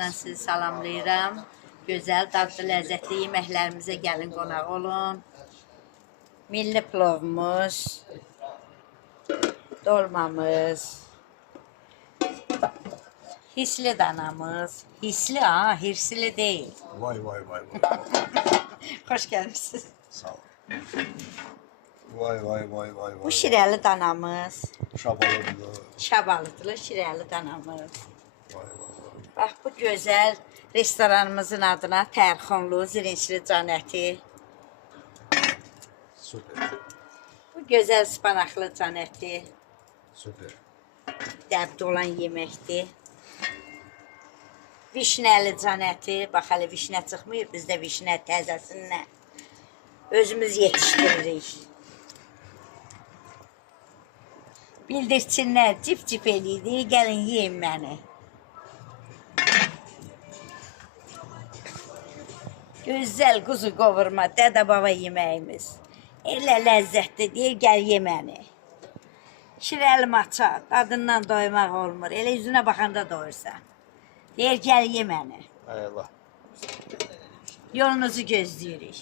Mən sizi salamlayıram. Gözəl, dadlı, ləzzətli yeməklərimizə gəlin, qonaq olun. Milli plovumuz, dolmamız, hisli danamız. Hisli ha, hirsli değil. Vay vay vay vay. Xoş gəlmişsiniz. Sağ ol. Vay vay vay vay Bu vay. şirəli danamız, Şabalıdır. şabalıdlı şirəli danamız. Vay vay vay. Bax, bu gözəl restoranımızın adına tərxunlu, zirinçli can əti. Süper. Bu gözəl spanaqlı can əti. Süper. Dəbdə olan yeməkdir. Vişnəli can əti. Bax, hələ vişnə çıxmıyor. Bizdə vişnə təzəsindən özümüz yetişdiririk. Bildirçinlər cip-cip eləydi. Gəlin, yeyin məni. Gözəl quzu qovurma, dədə-baba yeməyimiz. Elə ləzzətli deyir, gəl ye məni. Şirəli maça, dadından doymaq olmur. Elə üzünə baxanda doyursan. Deyir, gəl ye məni. Eyvallah. Yolunuzu gözləyirik.